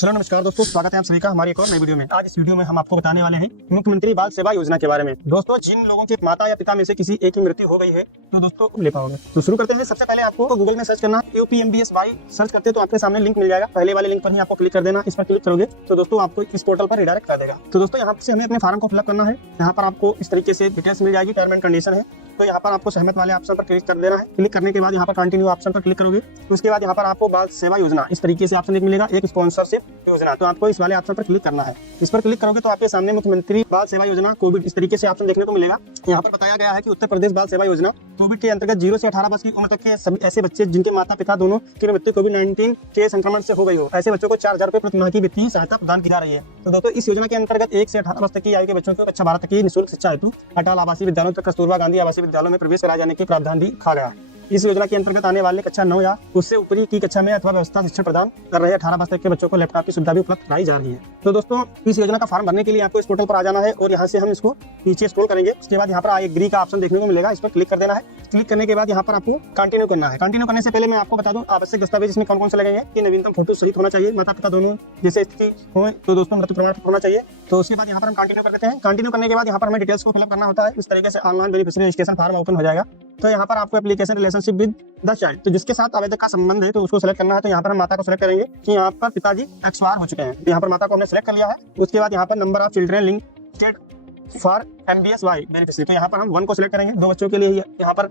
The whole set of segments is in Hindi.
चलो नमस्कार दोस्तों, स्वागत है आप सभी का हमारी एक और नई वीडियो में। आज इस वीडियो में हम आपको बताने वाले हैं मुख्यमंत्री बाल सेवा योजना के बारे में। दोस्तों, जिन लोगों के माता या पिता में से किसी एक की मृत्यु हो गई है तो दोस्तों ले पाओगे। तो शुरू करते हैं। सबसे पहले आपको गूगल में सर्च करना, UPMBSY सर्च करते तो आपके सामने लिंक मिल जाएगा। पहले वाले लिंक पर ही आपको क्लिक कर देना। इस पर क्लिक करोगे तो दोस्तों आपको इस पोर्टल पर रिडायरेक्ट कर देगा। तो दोस्तों यहाँ से हमें अपने फॉर्म को फिलअप करना है। यहाँ पर आपको इस तरीके से डिटेल्स मिल जाएगी, टर्म एंड कंडीशन है। तो यहाँ पर आपको सहमत वाले ऑप्शन पर क्लिक कर देना है। क्लिक करने के बाद यहाँ पर कंटिन्यू ऑप्शन पर क्लिक करोगे। उसके बाद यहाँ पर आपको बाल सेवा योजना इस तरीके से ऑप्शन मिलेगा, एक स्पॉन्सरशिप योजना। तो आपको इस वाले ऑप्शन पर क्लिक करना है। इस पर क्लिक करोगे तो आपके सामने मुख्यमंत्री बाल सेवा योजना कोविड इस तरीके से ऑप्शन देखने को मिलेगा। यहाँ पर बताया गया है कि उत्तर प्रदेश बाल सेवा योजना कोविड के अंतर्गत 0 से 18 वर्ष की उम्र तक के सभी ऐसे बच्चे जिनके माता पिता दोनों की मृत्यु कोविड-19 के संक्रमण से हो गई हो, ऐसे बच्चों को 4,000 रुपए प्रति माह की वित्तीय सहायता प्रदान की जा रही है। तो दोस्तों इस योजना के अंतर्गत 1 से 18 वर्ष तक की आयु के बच्चों को कक्षा 12 तक की निःशुल्क शिक्षा हेतु अटल आवासीय विद्यालयों तक कस्तूरबा गांधी आवासीय विद्यालयों में प्रवेश कराए जाने के प्रावधान भी रखा गया है। इस योजना के अंतर्गत आने वाले कक्षा 9 या उससे ऊपरी की कक्षा में अथवा व्यवस्था शिक्षण प्रदान कर रहे 18 वर्ष तक के बच्चों को लैपटॉप की सुविधा भी उपलब्ध कराई जा रही है। तो दोस्तों इस योजना का फॉर्म भरने के लिए आपको इस पोर्टल पर आ जाना है और यहाँ से हम इसको नीचे स्क्रॉल करेंगे। उसके बाद यहाँ पर एग्री का ऑप्शन देखने को मिलेगा, इस पर क्लिक कर देना है। क्लिक करने के बाद यहाँ पर आपको कंटिन्यू करना है। कंटिन्यू करने से पहले मैं आपको बता दूं आवश्यक दस्तावेज इसमें कौन कौन से लगेंगे कि नवीनतम फोटो सहित होना चाहिए, माता पिता दोनों जैसे स्थिति हो तो दोस्तों मृत्यु प्रमाण पत्र होना चाहिए। तो उसके बाद यहाँ पर हम कंटिन्यू कर देते हैं। कंटिन्यू करने के बाद यहाँ पर हमें डिटेल्स को फिलअप करना होता है। इस तरीके से online beneficiary registration form open हो जाएगा। तो यहाँ पर आपको application relationship with the child, तो जिसके साथ आवेदक का संबंध है तो उसको सेलेक्ट करना है। तो यहाँ पर हम माता को सेलेक्ट करेंगे कि यहाँ पर पिताजी एक्सपायर हो चुके हैं। तो यहाँ पर माता को हमने सेलेक्ट कर लिया है। उसके बाद यहाँ पर number of children linked for MBSY beneficiary, तो यहाँ पर हम 1 को सिलेक्ट करेंगे। 2 बच्चों के लिए यहाँ पर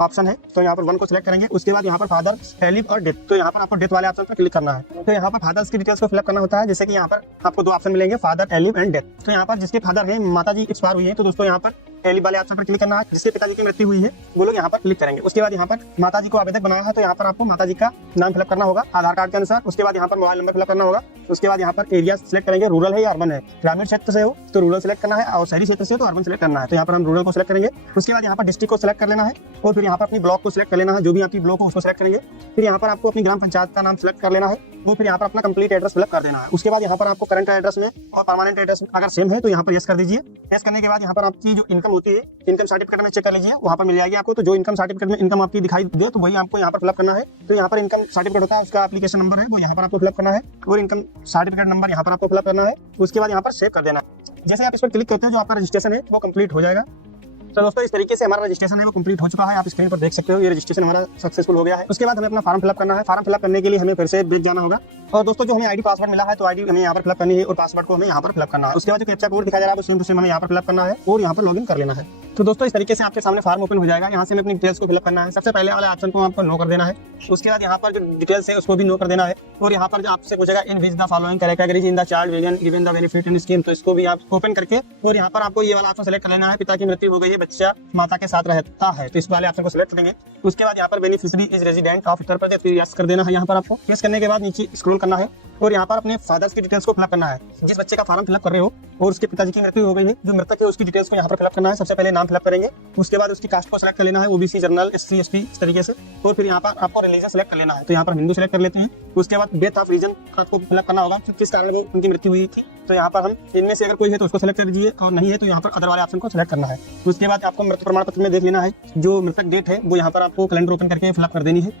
ऑप्शन है, तो यहाँ पर 1 को सिलेक्ट करेंगे। उसके बाद यहाँ पर फादर टेलिव और डेथ, तो यहाँ पर आपको डेथ वाले ऑप्शन पर क्लिक करना है। तो यहाँ पर फादर्स की डिटेल्स को फिलअप करना होता है। जैसे कि यहाँ पर आपको 2 ऑप्शन मिलेंगे, फादर टेलिव एंड डेथ। तो यहाँ पर जिसके फादर है माता जी एक्सपायर हुई है तो दोस्तों यहाँ पर टेलिव वाले ऑप्शन पर क्लिक करना है। जिसके पिताजी की मृत्यु हुई है वो लोग यहाँ पर क्लिक करेंगे। उसके बाद यहाँ पर माता जी को आवेदक बनाया है तो यहाँ पर आपको माता जी का नाम फिलअप करना होगा आधार कार्ड के अनुसार। उसके बाद यहाँ पर मोबाइल नंबर फिलअप करना होगा। उसके बाद यहाँ पर एरिया सिलेक्ट करेंगे, रूरल है या अर्बन है। ग्रामीण क्षेत्र से हो तो रूरल सिलेक्ट करना है और शहरी क्षेत्र से तो अर्बन सिलेक्ट करना है। तो यहाँ पर हम रूरल को सिलेक्ट करेंगे। उसके बाद यहाँ पर डिस्ट्रिक्ट को सिलेक्ट कर लेना है और फिर यहाँ पर अपनी ब्लॉक को सिलेक्ट कर लेना है, जो भी आपकी ब्लॉक हो उसको सिलेक्ट करेंगे। फिर यहाँ पर आपको अपनी ग्राम पंचायत का नाम सिलेक्ट कर लेना है वो फिर यहाँ पर अपना कंप्लीट एड्रेस फिलअप कर देना है। उसके बाद यहाँ पर आपको करंट एड्रेस में और परमानेंट एड्रेस में अगर सेम है तो यहाँ पर यस कर दीजिए। यस करने के बाद यहाँ पर आपकी जो इनकम होती है इनकम सर्टिफिकेट में चेक कर लीजिए, वहाँ पर मिल जाएगी आपको। तो जो इनकम सर्टिफिकेट में इनकम आपकी दिखाई दे तो वही आपको यहाँ पर फिलअप करना है। तो यहाँ पर इनकम सर्टिफिकेट होता है, उसका एप्लीकेशन नंबर है वो यहाँ पर आपको फिलअप करना है और इनकम सर्टिफिकेट नंबर यहाँ पर आपको फिलअप करना है। उसके बाद यहाँ पर सेव कर देना है। जैसे आप इस पर क्लिक करते हो जो आपका रजिस्ट्रेशन है वो कंप्लीट हो जाएगा। तो दोस्तों इस तरीके से हमारा रजिस्ट्रेशन है वो कंप्लीट हो चुका है। आप स्क्रीन पर देख सकते हो ये रजिस्ट्रेशन हमारा सक्सेसफुल हो गया है। उसके बाद हमें अपना फॉर्म फिलअप करना है। फॉर्म फिलअप करने के लिए हमें फिर से बैक जाना होगा और दोस्तों जो हमें आईडी पासवर्ड मिला है तो आईडी हमें यहाँ पर फिलअप करनी है और पासवर्ड को हमें यहाँ पर फिलअप करना है। उसके बाद जो कैप्चा कोड दिखाया जा रहा है सेम टू सेम हमें यहाँ पर फिलअप करना है और यहाँ पर लॉगिन कर लेना है। तो दोस्तों इस तरीके से आपके सामने फॉर्म ओपन हो जाएगा। यहाँ से हमें अपनी डिटेल्स को फिलअप करना है। सबसे पहले वाले ऑप्शन को आपको नो कर देना है। उसके बाद यहाँ पर जो डिटेल्स है उसको भी नो कर देना है और यहाँ पर जो आपसे पूछेगा in which the following categories in the child will given the benefit in scheme, तो इसको भी आप ओपन करके और यहाँ पर आपको ये वाला ऑप्शन सेलेक्ट कर लेना है। पिता की मृत्यु हो गई है, बच्चा माता के साथ रहता है तो इस वाले ऑप्शन को सिलेक्ट करेंगे। उसके बाद यहाँ पर beneficiary is resident of Uttar Pradesh, yes कर देना है। यहाँ पर आपको यस करने के बाद नीचे स्क्रॉल करना है और यहाँ पर अपने फादर्स की डिटेल्स को फिलअप करना है। जिस बच्चे का फॉर्म फिलअप कर रहे हो और उसके पिताजी की मृत्यु हो गई है, जो मृतक है उसकी डिटेल्स को यहाँ पर फिलअप करना है। सबसे पहले नाम फिलअप करेंगे, उसके बाद उसकी कास्ट को सिलेक्ट कर लेना है, OBC जनरल SC ST इस तरीके से, और फिर यहाँ पर आपको रिलीजन सिलेक्ट कर लेना है। तो यहाँ पर हिंदू सिलेक्ट कर लेते हैं। उसके बाद डेथ ऑफ रीजन आपको फिलअप करना होगा, किस कारण वो उनकी मृत्यु हुई थी। तो यहाँ पर हम इनमें से अगर कोई है तो उसको सिलेक्ट कर दीजिए और नहीं है तो यहाँ पर अदर वाले ऑप्शन को सिलेक्ट करना है। उसके बाद आपको मृत्यु प्रमाण पत्र में देख लेना है जो मृतक डेट है वो यहाँ पर आपको कैलेंडर ओपन करके फिलअप कर देनी है।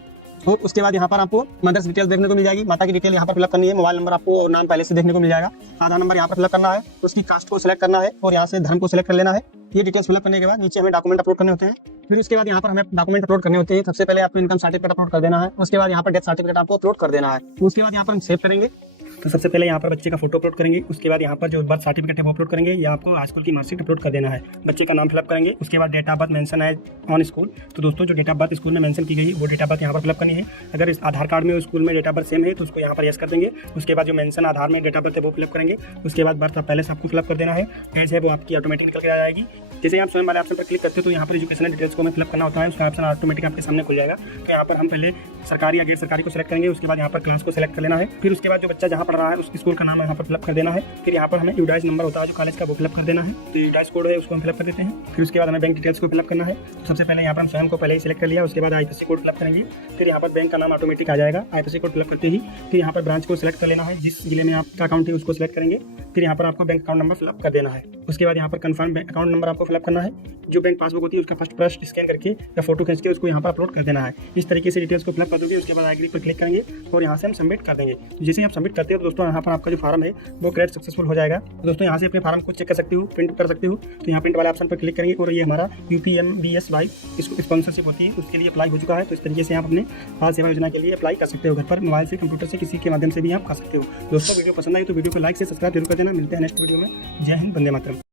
और उसके बाद यहाँ पर आपको मदर्स डिटेल्स देखने को मिल जाएगी, माता की डिटेल यहाँ पर फिलअप करनी है। मोबाइल नंबर आपको और नाम पहले से देखने को मिल जाएगा। आधार नंबर यहाँ पर फिलअप करना है, उसकी कास्ट को सिलेक्ट करना है और यहाँ से धर्म को सिलेक्ट कर लेना है। ये डिटेल्स फिलअप करने के बाद नीचे हमें डॉक्यूमेंट अपलोड करने होते हैं। फिर उसके बाद यहाँ पर हमें डॉक्यूमेंट अपलोड करने होते हैं। सबसे पहले आपको इनकम सर्टिफिकेट अपलोड कर देना है। उसके बाद यहाँ पर डेथ सर्टिफिकेट आपको अपलोड कर देना है। उसके बाद यहाँ पर हम सेव करेंगे। तो सबसे पहले यहाँ पर बच्चे का फोटो अपलोड करेंगे। उसके बाद यहाँ पर जो बर्थ सर्टिफिकेट है वो अपलोड करेंगे या आपको हाई स्कूल की मार्कशीट अपलोड कर देना है। बच्चे का नाम फिलअप करेंगे। उसके बाद डेट ऑफ बर्थ मेंशन है ऑन स्कूल, तो दोस्तों जो डेट ऑफ बर्थ स्कूल में मेंशन की गई वो डेट ऑफ बर्थ यहाँ पर फिलअप करनी है। अगर इस आधार कार्ड में स्कूल में डेट ऑफ बर्थ सेम है तो उसको यहाँ पर यस कर देंगे। उसके बाद जो मेंशन आधार में डेट ऑफ बर्थ है वो फिलअप करेंगे। उसके बाद बर्थ पहले से आपको फिलअप कर देना है। एज है वो आपकी ऑटोमेटिक निकल के आ जाएगी। जैसे आप स्वयं वाले ऑप्शन पर क्लिक करते हो तो यहाँ पर एजुकेशनल डिटेल्स को हमें फिलअप करना होता है, उसका ऑप्शन ऑटोमेटिक आपके सामने खुल जाएगा। तो यहाँ पर हम पहले सरकारी या गैर सरकारी को सिलेक्ट करेंगे। उसके बाद यहाँ पर क्लास को सिलेक्ट कर लेना है। फिर उसके बाद जो बच्चा जहाँ पढ़ रहा है उसके स्कूल का नाम यहाँ पर फिलअप कर देना है। फिर यहाँ पर हमें यूडाइस नंबर होता है जो कॉलेज का वो फिलअप कर देना है। तो यूडाइस कोड है उसको हम फिलअप कर देते हैं। फिर उसके बाद हमें बैंक डिटेल्स को फिलअप करना है। तो सबसे पहले यहाँ पर हम स्वयं को पहले ही सिलेक्ट कर लिया। उसके बाद IFSC कोड फिलअप करेंगे। फिर यहाँ पर बैंक का नाम ऑटोमेटिक आ जाएगा। IFSC कोड फिलअप करते ही फिर यहाँ पर ब्रांच को सिलेक्ट कर लेना है, जिस जिले में आपका अकाउंट है उसको सिलेक्ट करेंगे। फिर यहाँ पर आपको बैंक अकाउंट नंबर फिलअप कर देना है। उसके बाद यहाँ पर कंफर्म बैंक अकाउंट नंबर आपको फिलअप करना है। जो बैंक पासबुक होती है उसका फर्स्ट स्कैन करके या फोटो खींच के उसको यहाँ पर अपलोड कर देना है। इस तरीके से डिटेल्स को फिलअप कर दोगे। उसके बाद एग्री पर क्लिक करेंगे और यहाँ से हम सबमिट कर देंगे। जैसे आप सबमिट करते हो तो दोस्तों यहाँ पर आपका जो फार्म है वो क्रिएट सक्सेसफुल हो जाएगा। तो दोस्तों यहाँ से अपने फार्म को चेक कर सकते हो, प्रिंट कर सकते हो। तो यहाँ प्रिंट वाले ऑप्शन पर क्लिक करेंगे और ये हमारा UPMBSY इसको स्पॉन्सरशिप होती है उसके लिए अप्लाई हो चुका है। तो इस तरीके से आप अपने बाल सेवा योजना के लिए अप्लाई कर सकते हो। घर पर मोबाइल से, कंप्यूटर से, किसी के माध्यम से भी आप कर सकते हो। दोस्तों वीडियो पसंद आई तो वीडियो को लाइक से सब्सक्राइब जरूर कर देना। मिलते हैं नेक्स्ट वीडियो में। जय हिंद, वंदे मातरम।